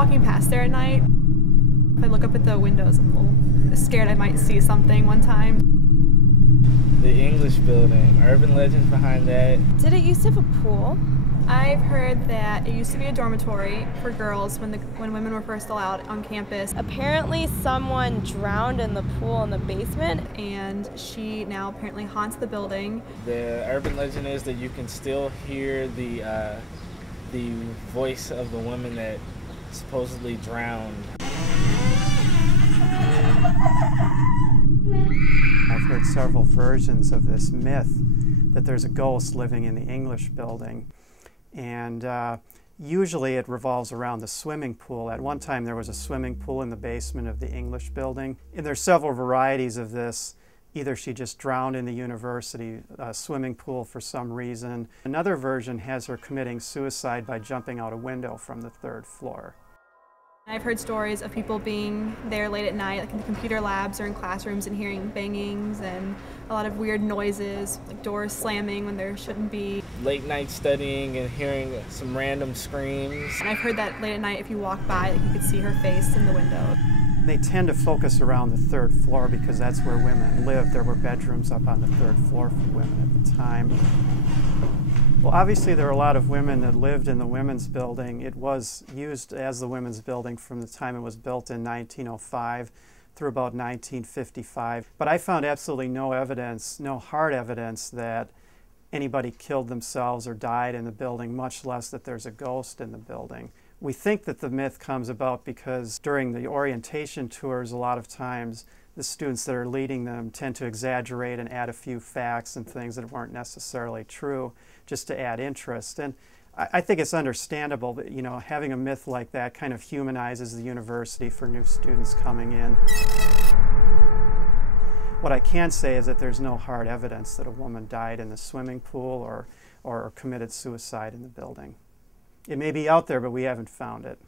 walking past there at night. If I look up at the windows, I'm a little scared I might see something one time. The English building, urban legends behind that. Did it used to have a pool? I've heard that it used to be a dormitory for girls when women were first allowed on campus. Apparently someone drowned in the pool in the basement. And she now apparently haunts the building. The urban legend is that you can still hear the voice of the woman that supposedly drowned. I've heard several versions of this myth that there's a ghost living in the English building. And usually it revolves around the swimming pool. At one time there was a swimming pool in the basement of the English building. And there's several varieties of this. Either she just drowned in the university swimming pool for some reason. Another version has her committing suicide by jumping out a window from the 3rd floor. I've heard stories of people being there late at night, like in the computer labs or in classrooms, and hearing bangings and a lot of weird noises, like doors slamming when there shouldn't be. Late night studying and hearing some random screams. And I've heard that late at night, if you walk by, like you could see her face in the window. They tend to focus around the 3rd floor because that's where women lived. There were bedrooms up on the 3rd floor for women at the time. Well, obviously there were a lot of women that lived in the women's building. It was used as the women's building from the time it was built in 1905 through about 1955. But I found absolutely no evidence, no hard evidence that anybody killed themselves or died in the building, much less that there's a ghost in the building. We think that the myth comes about because during the orientation tours, a lot of times the students that are leading them tend to exaggerate and add a few facts and things that weren't necessarily true just to add interest. And I think it's understandable that, you know, having a myth like that kind of humanizes the university for new students coming in. What I can say is that there's no hard evidence that a woman died in the swimming pool or committed suicide in the building. It may be out there, but we haven't found it.